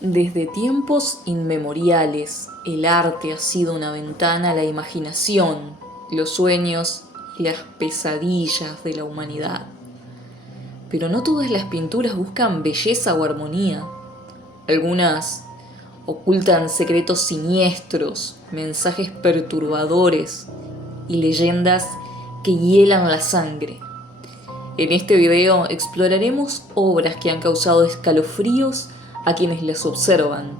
Desde tiempos inmemoriales, el arte ha sido una ventana a la imaginación, los sueños y las pesadillas de la humanidad. Pero no todas las pinturas buscan belleza o armonía. Algunas ocultan secretos siniestros, mensajes perturbadores y leyendas que hielan la sangre. En este video exploraremos obras que han causado escalofríos a quienes las observan,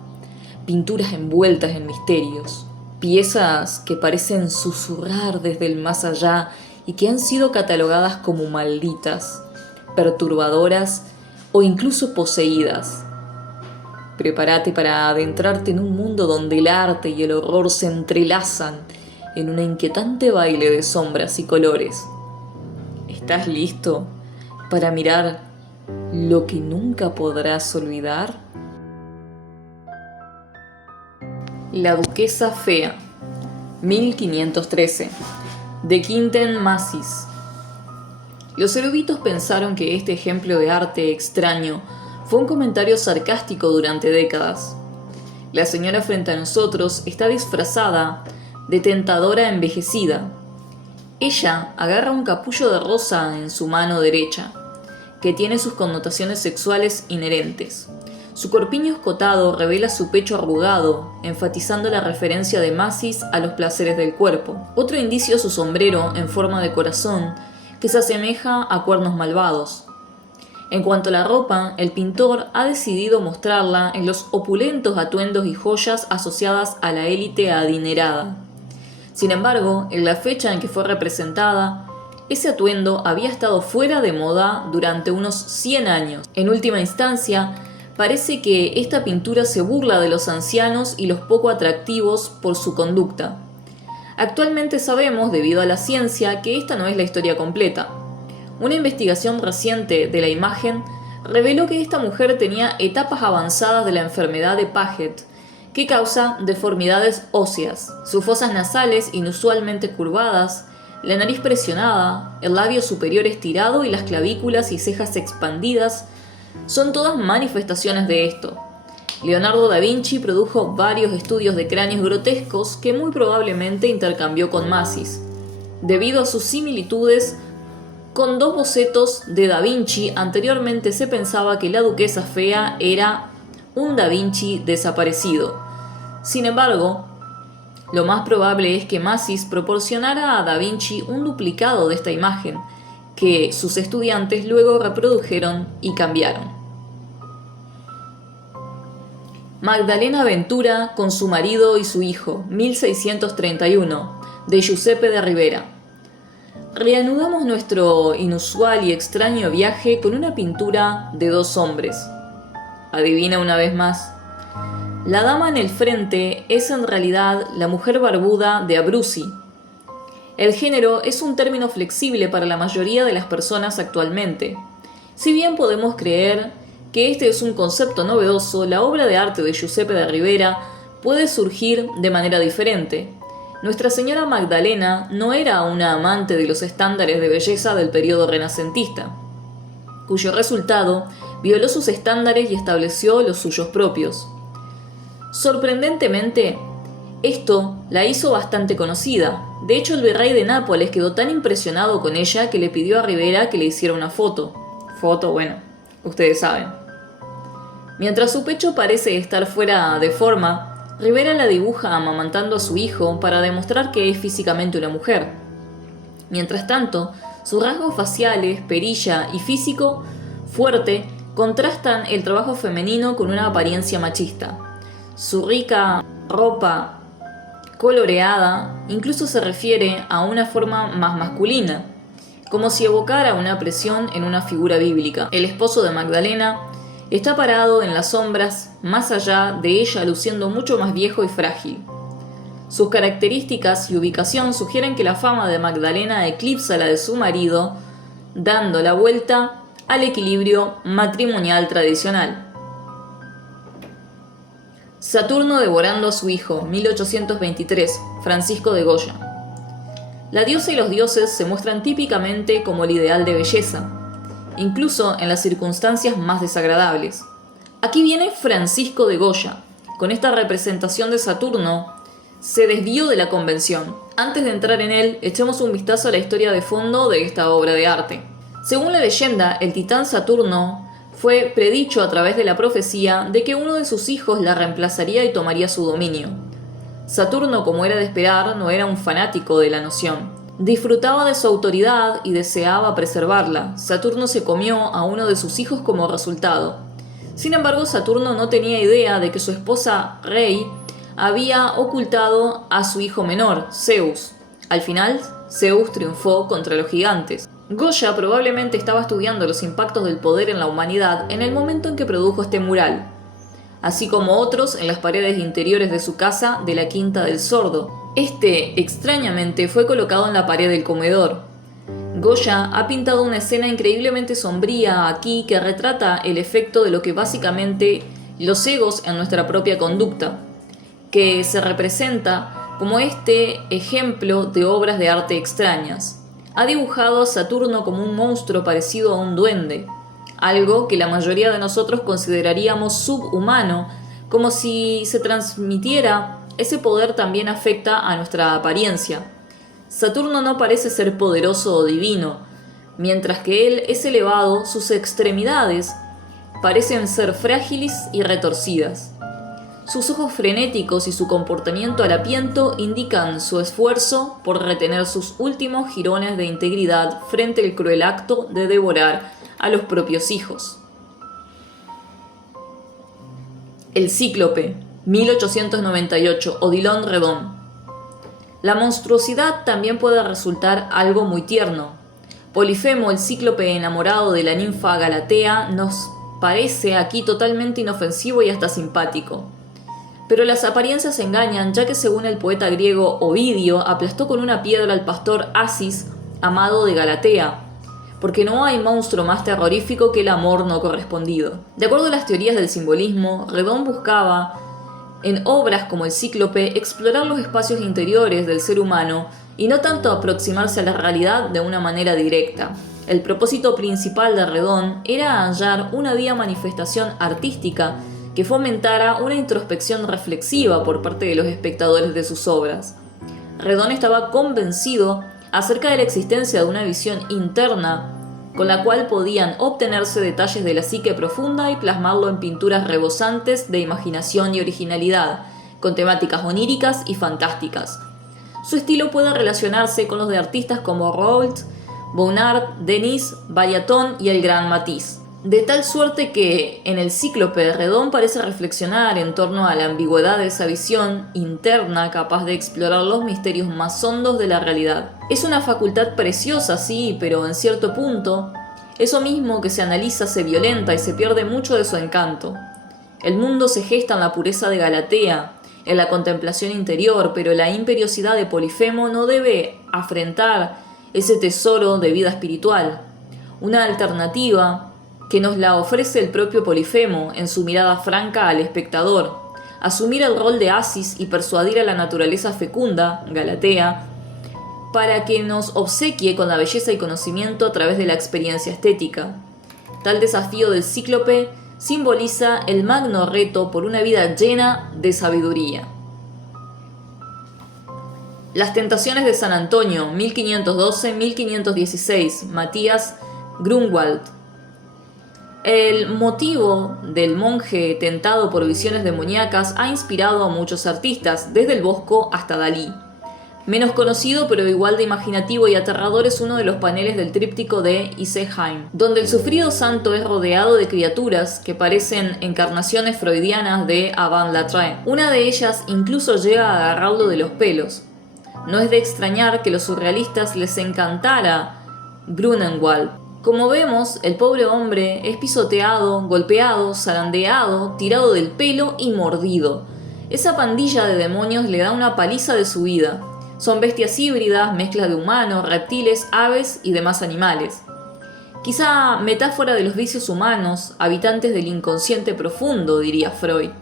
pinturas envueltas en misterios, piezas que parecen susurrar desde el más allá y que han sido catalogadas como malditas, perturbadoras o incluso poseídas. Prepárate para adentrarte en un mundo donde el arte y el horror se entrelazan en un inquietante baile de sombras y colores. ¿Estás listo para mirar lo que nunca podrás olvidar? La duquesa fea, 1513, de Quinten Massys. Los eruditos pensaron que este ejemplo de arte extraño fue un comentario sarcástico durante décadas. La señora frente a nosotros está disfrazada de tentadora envejecida. Ella agarra un capullo de rosa en su mano derecha, que tiene sus connotaciones sexuales inherentes. Su corpiño escotado revela su pecho arrugado, enfatizando la referencia de Massys a los placeres del cuerpo. Otro indicio es su sombrero en forma de corazón, que se asemeja a cuernos malvados. En cuanto a la ropa, el pintor ha decidido mostrarla en los opulentos atuendos y joyas asociadas a la élite adinerada. Sin embargo, en la fecha en que fue representada, ese atuendo había estado fuera de moda durante unos 100 años. En última instancia, parece que esta pintura se burla de los ancianos y los poco atractivos por su conducta. Actualmente sabemos, debido a la ciencia, que esta no es la historia completa. Una investigación reciente de la imagen reveló que esta mujer tenía etapas avanzadas de la enfermedad de Paget, que causa deformidades óseas. Sus fosas nasales inusualmente curvadas, la nariz presionada, el labio superior estirado y las clavículas y cejas expandidas son todas manifestaciones de esto. Leonardo da Vinci produjo varios estudios de cráneos grotescos que muy probablemente intercambió con Massys, debido a sus similitudes con dos bocetos de Da Vinci. Anteriormente se pensaba que la duquesa fea era un Da Vinci desaparecido. Sin embargo, lo más probable es que Massys proporcionara a Da Vinci un duplicado de esta imagen, que sus estudiantes luego reprodujeron y cambiaron. Magdalena Ventura con su marido y su hijo, 1631, de Giuseppe de Rivera. Reanudamos nuestro inusual y extraño viaje con una pintura de dos hombres. Adivina una vez más. La dama en el frente es en realidad la mujer barbuda de Abruzzi. El género es un término flexible para la mayoría de las personas actualmente. Si bien podemos creer que este es un concepto novedoso, la obra de arte de Giuseppe de Rivera puede surgir de manera diferente. Nuestra Señora Magdalena no era una amante de los estándares de belleza del periodo renacentista, cuyo resultado violó sus estándares y estableció los suyos propios. Sorprendentemente, esto la hizo bastante conocida. De hecho, el virrey de Nápoles quedó tan impresionado con ella que le pidió a Rivera que le hiciera una foto. Bueno, ustedes saben. Mientras su pecho parece estar fuera de forma, Rivera la dibuja amamantando a su hijo para demostrar que es físicamente una mujer. Mientras tanto, sus rasgos faciales, perilla y físico fuerte contrastan el trabajo femenino con una apariencia machista. Su rica ropa coloreada incluso se refiere a una forma más masculina, como si evocara una presión en una figura bíblica. El esposo de Magdalena está parado en las sombras, más allá de ella, luciendo mucho más viejo y frágil. Sus características y ubicación sugieren que la fama de Magdalena eclipsa la de su marido, dando la vuelta al equilibrio matrimonial tradicional. Saturno devorando a su hijo, 1823, Francisco de Goya. La diosa y los dioses se muestran típicamente como el ideal de belleza. incluso en las circunstancias más desagradables. Aquí viene Francisco de Goya. Con esta representación de Saturno, se desvió de la convención. Antes de entrar en él, echemos un vistazo a la historia de fondo de esta obra de arte. Según la leyenda, el titán Saturno fue predicho a través de la profecía de que uno de sus hijos la reemplazaría y tomaría su dominio. Saturno, como era de esperar, no era un fanático de la noción. Disfrutaba de su autoridad y deseaba preservarla. Saturno se comió a uno de sus hijos como resultado. Sin embargo, Saturno no tenía idea de que su esposa Rei había ocultado a su hijo menor, Zeus. Al final, Zeus triunfó contra los gigantes. Goya probablemente estaba estudiando los impactos del poder en la humanidad en el momento en que produjo este mural, así como otros en las paredes interiores de su casa de la Quinta del Sordo. Este, extrañamente, fue colocado en la pared del comedor. Goya ha pintado una escena increíblemente sombría aquí que retrata el efecto de lo que básicamente los egos en nuestra propia conducta, que se representa como este ejemplo de obras de arte extrañas. Ha dibujado a Saturno como un monstruo parecido a un duende, algo que la mayoría de nosotros consideraríamos subhumano, como si se transmitiera ese poder también afecta a nuestra apariencia. Saturno no parece ser poderoso o divino. Mientras que él es elevado, sus extremidades parecen ser frágiles y retorcidas. Sus ojos frenéticos y su comportamiento harapiento indican su esfuerzo por retener sus últimos jirones de integridad frente al cruel acto de devorar a los propios hijos. El Cíclope, 1898, Odilon Redon. La monstruosidad también puede resultar algo muy tierno. Polifemo, el cíclope enamorado de la ninfa Galatea, nos parece aquí totalmente inofensivo y hasta simpático. Pero las apariencias engañan, ya que según el poeta griego Ovidio, aplastó con una piedra al pastor Asis, amado de Galatea, porque no hay monstruo más terrorífico que el amor no correspondido. De acuerdo a las teorías del simbolismo, Redon buscaba, en obras como el Cíclope, explorar los espacios interiores del ser humano y no tanto aproximarse a la realidad de una manera directa. El propósito principal de Redon era hallar una vía manifestación artística que fomentara una introspección reflexiva por parte de los espectadores de sus obras. Redon estaba convencido acerca de la existencia de una visión interna con la cual podían obtenerse detalles de la psique profunda y plasmarlo en pinturas rebosantes de imaginación y originalidad, con temáticas oníricas y fantásticas. Su estilo puede relacionarse con los de artistas como Rouault, Bonnard, Denis, Bayaton y el gran Matisse. De tal suerte que, en el Cíclope, Redon parece reflexionar en torno a la ambigüedad de esa visión interna capaz de explorar los misterios más hondos de la realidad. Es una facultad preciosa, sí, pero en cierto punto, eso mismo que se analiza se violenta y se pierde mucho de su encanto. El mundo se gesta en la pureza de Galatea, en la contemplación interior, pero la imperiosidad de Polifemo no debe afrentar ese tesoro de vida espiritual. Una alternativa que nos la ofrece el propio Polifemo en su mirada franca al espectador, asumir el rol de Asis y persuadir a la naturaleza fecunda, Galatea, para que nos obsequie con la belleza y conocimiento a través de la experiencia estética. Tal desafío del Cíclope simboliza el magno reto por una vida llena de sabiduría. Las tentaciones de San Antonio, 1512-1516, Matías Grunwald. El motivo del monje tentado por visiones demoníacas ha inspirado a muchos artistas, desde el Bosco hasta Dalí. Menos conocido pero igual de imaginativo y aterrador es uno de los paneles del tríptico de Iseheim, donde el sufrido santo es rodeado de criaturas que parecen encarnaciones freudianas de Avant Lattre. Una de ellas incluso llega a agarrarlo de los pelos. No es de extrañar que a los surrealistas les encantara Grunewald. Como vemos, el pobre hombre es pisoteado, golpeado, zarandeado, tirado del pelo y mordido. Esa pandilla de demonios le da una paliza de su vida. Son bestias híbridas, mezclas de humanos, reptiles, aves y demás animales. Quizá metáfora de los vicios humanos, habitantes del inconsciente profundo, diría Freud.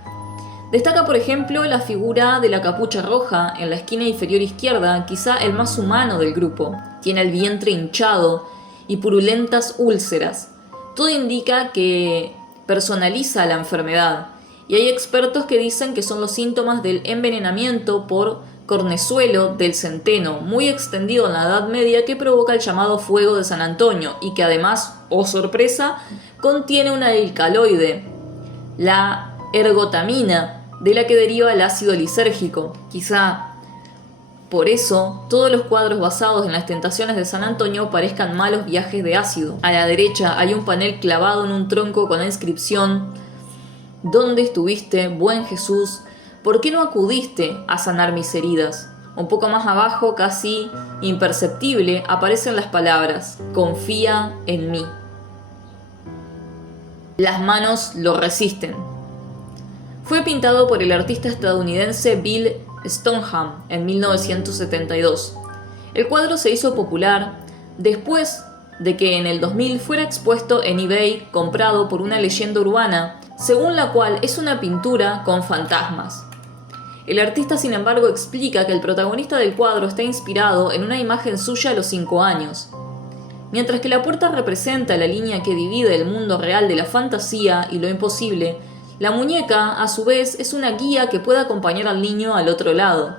Destaca, por ejemplo, la figura de la capucha roja en la esquina inferior izquierda, quizá el más humano del grupo. Tiene el vientre hinchado y purulentas úlceras. Todo indica que personaliza la enfermedad, y hay expertos que dicen que son los síntomas del envenenamiento por cornezuelo del centeno, muy extendido en la Edad Media, que provoca el llamado fuego de San Antonio y que además, oh sorpresa, contiene un alcaloide, la ergotamina, de la que deriva el ácido lisérgico. Quizá por eso todos los cuadros basados en las tentaciones de San Antonio parezcan malos viajes de ácido. A la derecha hay un panel clavado en un tronco con la inscripción: ¿Dónde estuviste, buen Jesús? ¿Por qué no acudiste a sanar mis heridas? Un poco más abajo, casi imperceptible, aparecen las palabras: confía en mí. Las manos lo resisten. Fue pintado por el artista estadounidense Bill Stoneham en 1972. El cuadro se hizo popular después de que en el 2000 fuera expuesto en eBay, comprado por una leyenda urbana, según la cual es una pintura con fantasmas. El artista, sin embargo, explica que el protagonista del cuadro está inspirado en una imagen suya a los 5 años. Mientras que la puerta representa la línea que divide el mundo real de la fantasía y lo imposible, la muñeca, a su vez, es una guía que puede acompañar al niño al otro lado.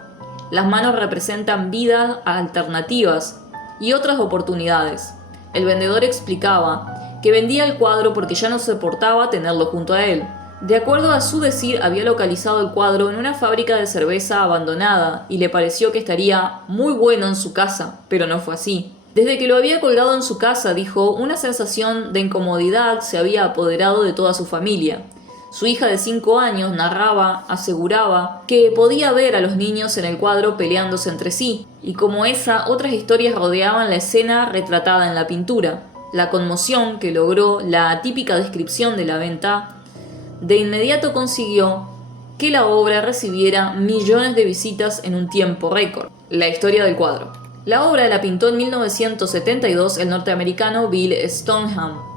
Las manos representan vidas alternativas y otras oportunidades. El vendedor explicaba que vendía el cuadro porque ya no soportaba tenerlo junto a él. De acuerdo a su decir, había localizado el cuadro en una fábrica de cerveza abandonada y le pareció que estaría muy bueno en su casa, pero no fue así. Desde que lo había colgado en su casa, dijo, una sensación de incomodidad se había apoderado de toda su familia. Su hija de 5 años aseguraba que podía ver a los niños en el cuadro peleándose entre sí, y como esa, otras historias rodeaban la escena retratada en la pintura. La conmoción que logró la atípica descripción de la venta de inmediato consiguió que la obra recibiera millones de visitas en un tiempo récord. La historia del cuadro. La obra la pintó en 1972 el norteamericano Bill Stoneham.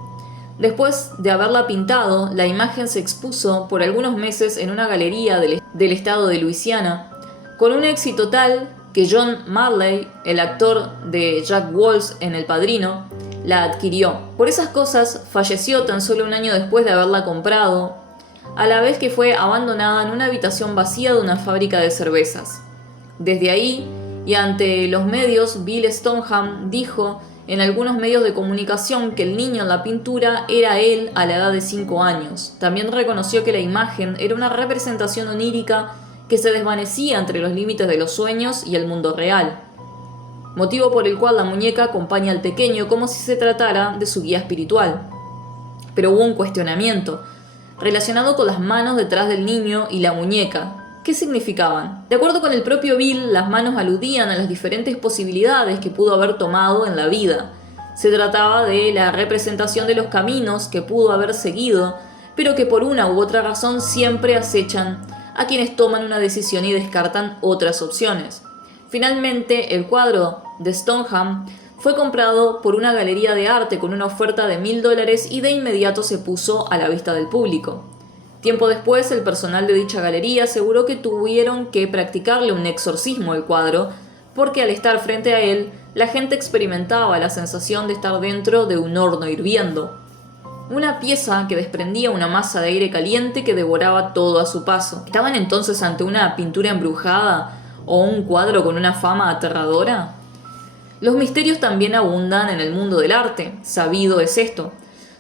Después de haberla pintado, la imagen se expuso por algunos meses en una galería del estado de Luisiana, con un éxito tal que John Marley, el actor de Jack Wolf en El Padrino, la adquirió. Por esas cosas, falleció tan solo un año después de haberla comprado, a la vez que fue abandonada en una habitación vacía de una fábrica de cervezas. Desde ahí, y ante los medios, Bill Stoneham dijo en algunos medios de comunicación que el niño en la pintura era él a la edad de 5 años. También reconoció que la imagen era una representación onírica que se desvanecía entre los límites de los sueños y el mundo real, motivo por el cual la muñeca acompaña al pequeño como si se tratara de su guía espiritual. Pero hubo un cuestionamiento relacionado con las manos detrás del niño y la muñeca. ¿Qué significaban? De acuerdo con el propio Bill, las manos aludían a las diferentes posibilidades que pudo haber tomado en la vida. Se trataba de la representación de los caminos que pudo haber seguido, pero que por una u otra razón siempre acechan a quienes toman una decisión y descartan otras opciones. Finalmente, el cuadro de Stoneham fue comprado por una galería de arte con una oferta de $1.000 y de inmediato se puso a la vista del público. Tiempo después, el personal de dicha galería aseguró que tuvieron que practicarle un exorcismo al cuadro, porque al estar frente a él, la gente experimentaba la sensación de estar dentro de un horno hirviendo. Una pieza que desprendía una masa de aire caliente que devoraba todo a su paso. ¿Estaban entonces ante una pintura embrujada o un cuadro con una fama aterradora? Los misterios también abundan en el mundo del arte, sabido es esto.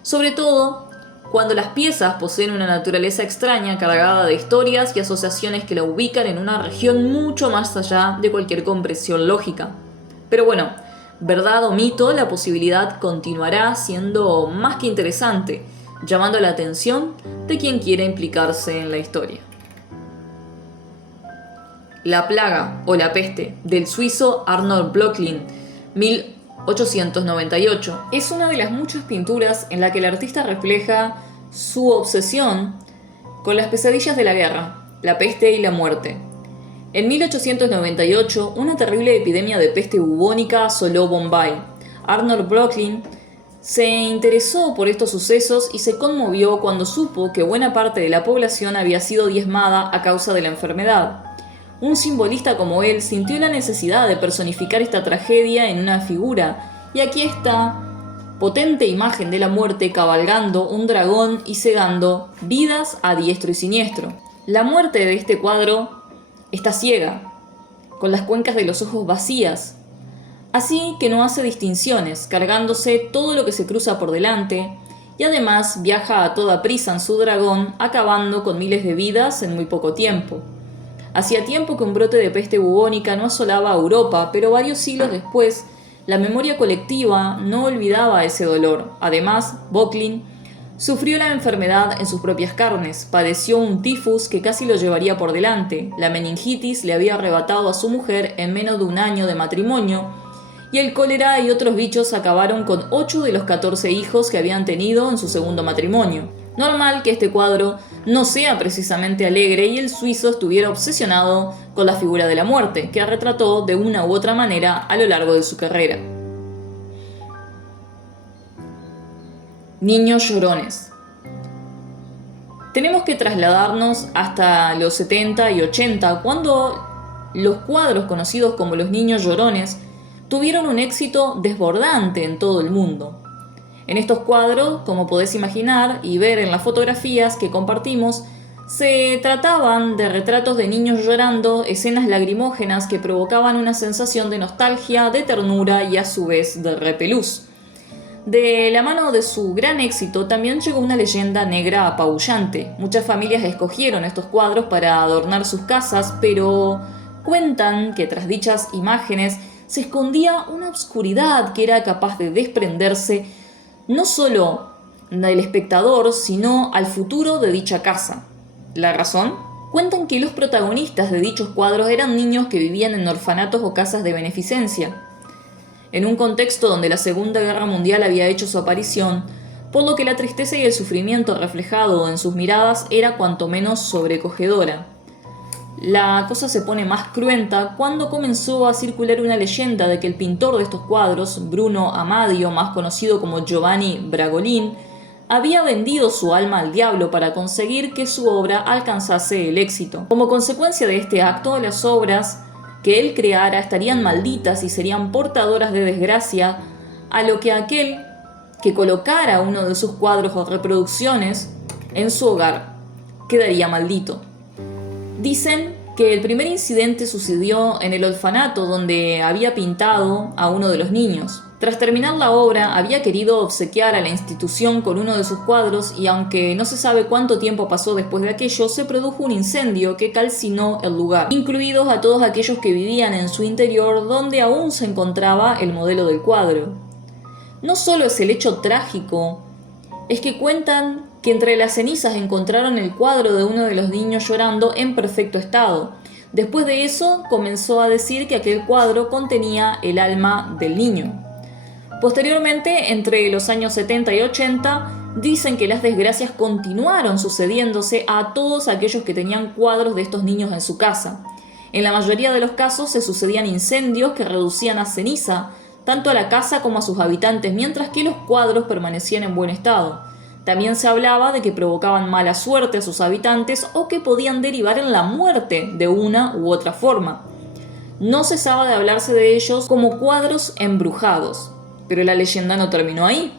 Sobre todo cuando las piezas poseen una naturaleza extraña cargada de historias y asociaciones que la ubican en una región mucho más allá de cualquier comprensión lógica. Pero bueno, verdad o mito, la posibilidad continuará siendo más que interesante, llamando la atención de quien quiera implicarse en la historia. La plaga o la peste, del suizo Arnold Böcklin, 1898. Es una de las muchas pinturas en la que el artista refleja su obsesión con las pesadillas de la guerra, la peste y la muerte. En 1898, una terrible epidemia de peste bubónica asoló Bombay. Arnold Böcklin se interesó por estos sucesos y se conmovió cuando supo que buena parte de la población había sido diezmada a causa de la enfermedad. Un simbolista como él sintió la necesidad de personificar esta tragedia en una figura, y aquí está potente imagen de la muerte cabalgando un dragón y cegando vidas a diestro y siniestro. La muerte de este cuadro está ciega, con las cuencas de los ojos vacías, así que no hace distinciones, cargándose todo lo que se cruza por delante, y además viaja a toda prisa en su dragón, acabando con miles de vidas en muy poco tiempo. Hacía tiempo que un brote de peste bubónica no asolaba a Europa, pero varios siglos después, la memoria colectiva no olvidaba ese dolor. Además, Böcklin sufrió la enfermedad en sus propias carnes, padeció un tifus que casi lo llevaría por delante, la meningitis le había arrebatado a su mujer en menos de un año de matrimonio, y el cólera y otros bichos acabaron con 8 de los 14 hijos que habían tenido en su segundo matrimonio. Normal que este cuadro no sea precisamente alegre y el suizo estuviera obsesionado con la figura de la muerte, que retrató de una u otra manera a lo largo de su carrera. Niños llorones. Tenemos que trasladarnos hasta los 70 y 80, cuando los cuadros conocidos como los niños llorones tuvieron un éxito desbordante en todo el mundo. En estos cuadros, como podés imaginar y ver en las fotografías que compartimos, se trataban de retratos de niños llorando, escenas lagrimógenas que provocaban una sensación de nostalgia, de ternura y a su vez de repelús. De la mano de su gran éxito también llegó una leyenda negra apabullante. Muchas familias escogieron estos cuadros para adornar sus casas, pero cuentan que tras dichas imágenes se escondía una oscuridad que era capaz de desprenderse no solo del espectador, sino al futuro de dicha casa. ¿La razón? Cuentan que los protagonistas de dichos cuadros eran niños que vivían en orfanatos o casas de beneficencia, en un contexto donde la Segunda Guerra Mundial había hecho su aparición, por lo que la tristeza y el sufrimiento reflejado en sus miradas era cuanto menos sobrecogedora. La cosa se pone más cruenta cuando comenzó a circular una leyenda de que el pintor de estos cuadros, Bruno Amadio, más conocido como Giovanni Bragolin, había vendido su alma al diablo para conseguir que su obra alcanzase el éxito. Como consecuencia de este acto, las obras que él creara estarían malditas y serían portadoras de desgracia, a lo que aquel que colocara uno de sus cuadros o reproducciones en su hogar quedaría maldito. Dicen que el primer incidente sucedió en el orfanato donde había pintado a uno de los niños. Tras terminar la obra, había querido obsequiar a la institución con uno de sus cuadros y aunque no se sabe cuánto tiempo pasó después de aquello, se produjo un incendio que calcinó el lugar, incluidos a todos aquellos que vivían en su interior donde aún se encontraba el modelo del cuadro. No solo es el hecho trágico, es que cuentan que entre las cenizas encontraron el cuadro de uno de los niños llorando en perfecto estado. Después de eso, comenzó a decir que aquel cuadro contenía el alma del niño. Posteriormente, entre los años 70 y 80, dicen que las desgracias continuaron sucediéndose a todos aquellos que tenían cuadros de estos niños en su casa. En la mayoría de los casos se sucedían incendios que reducían a ceniza tanto a la casa como a sus habitantes, mientras que los cuadros permanecían en buen estado. También se hablaba de que provocaban mala suerte a sus habitantes o que podían derivar en la muerte de una u otra forma. No cesaba de hablarse de ellos como cuadros embrujados. Pero la leyenda no terminó ahí.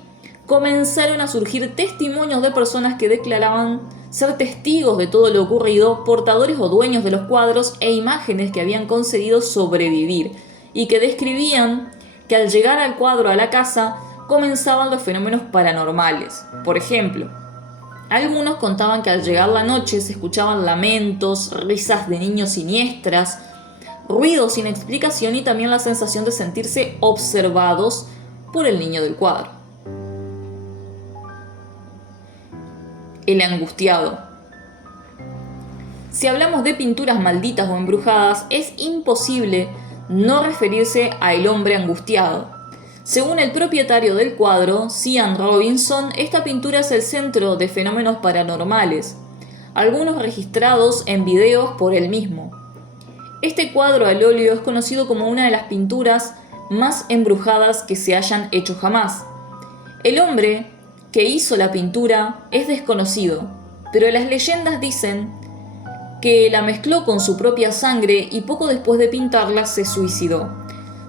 Comenzaron a surgir testimonios de personas que declaraban ser testigos de todo lo ocurrido, portadores o dueños de los cuadros e imágenes que habían conseguido sobrevivir y que describían que al llegar al cuadro a la casa comenzaban los fenómenos paranormales. Por ejemplo, algunos contaban que al llegar la noche se escuchaban lamentos, risas de niños siniestras, ruidos sin explicación y también la sensación de sentirse observados por el niño del cuadro. El angustiado. Si hablamos de pinturas malditas o embrujadas, es imposible no referirse a El hombre angustiado. Según el propietario del cuadro, Cian Robinson, esta pintura es el centro de fenómenos paranormales, algunos registrados en videos por él mismo. Este cuadro al óleo es conocido como una de las pinturas más embrujadas que se hayan hecho jamás. El hombre que hizo la pintura es desconocido, pero las leyendas dicen que la mezcló con su propia sangre y poco después de pintarla se suicidó.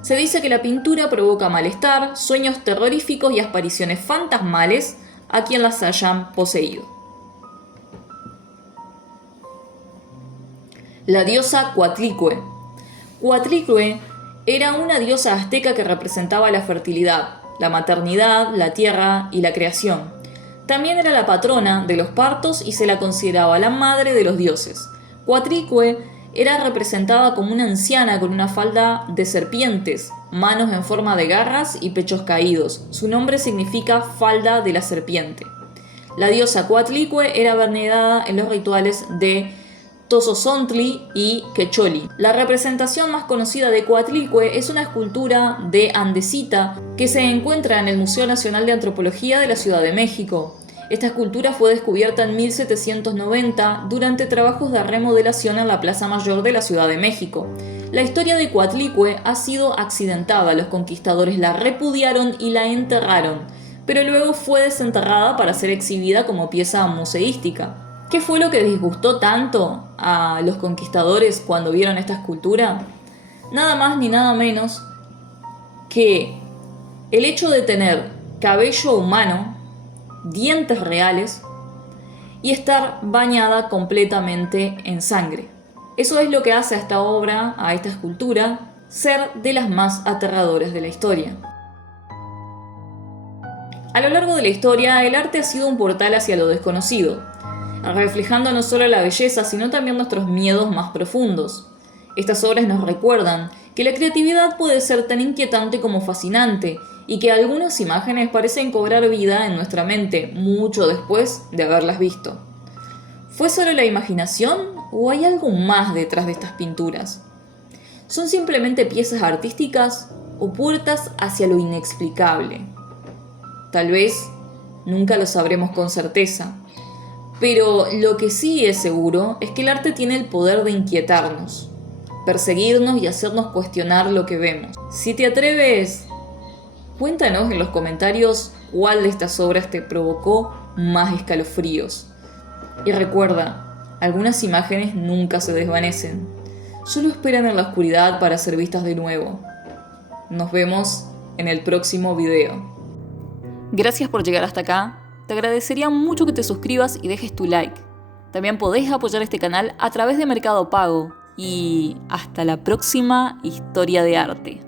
Se dice que la pintura provoca malestar, sueños terroríficos y apariciones fantasmales a quien las hayan poseído. La diosa Coatlicue. Coatlicue era una diosa azteca que representaba la fertilidad, la maternidad, la tierra y la creación. También era la patrona de los partos y se la consideraba la madre de los dioses. Coatlicue era representada como una anciana con una falda de serpientes, manos en forma de garras y pechos caídos. Su nombre significa falda de la serpiente. La diosa Coatlicue era venerada en los rituales de Tozozontli y Quecholi. La representación más conocida de Coatlicue es una escultura de andesita que se encuentra en el Museo Nacional de Antropología de la Ciudad de México. Esta escultura fue descubierta en 1790 durante trabajos de remodelación en la Plaza Mayor de la Ciudad de México. La historia de Coatlicue ha sido accidentada, los conquistadores la repudiaron y la enterraron, pero luego fue desenterrada para ser exhibida como pieza museística. ¿Qué fue lo que disgustó tanto a los conquistadores cuando vieron esta escultura? Nada más ni nada menos que el hecho de tener cabello humano, dientes reales y estar bañada completamente en sangre. Eso es lo que hace a esta obra, a esta escultura, ser de las más aterradoras de la historia. A lo largo de la historia, el arte ha sido un portal hacia lo desconocido, reflejando no solo la belleza, sino también nuestros miedos más profundos. Estas obras nos recuerdan que la creatividad puede ser tan inquietante como fascinante, y que algunas imágenes parecen cobrar vida en nuestra mente mucho después de haberlas visto. ¿Fue solo la imaginación o hay algo más detrás de estas pinturas? ¿Son simplemente piezas artísticas o puertas hacia lo inexplicable? Tal vez nunca lo sabremos con certeza, pero lo que sí es seguro es que el arte tiene el poder de inquietarnos, perseguirnos y hacernos cuestionar lo que vemos. Si te atreves, cuéntanos en los comentarios cuál de estas obras te provocó más escalofríos. Y recuerda, algunas imágenes nunca se desvanecen, solo esperan en la oscuridad para ser vistas de nuevo. Nos vemos en el próximo video. Gracias por llegar hasta acá. Te agradecería mucho que te suscribas y dejes tu like. También podés apoyar este canal a través de Mercado Pago. Y hasta la próxima historia de arte.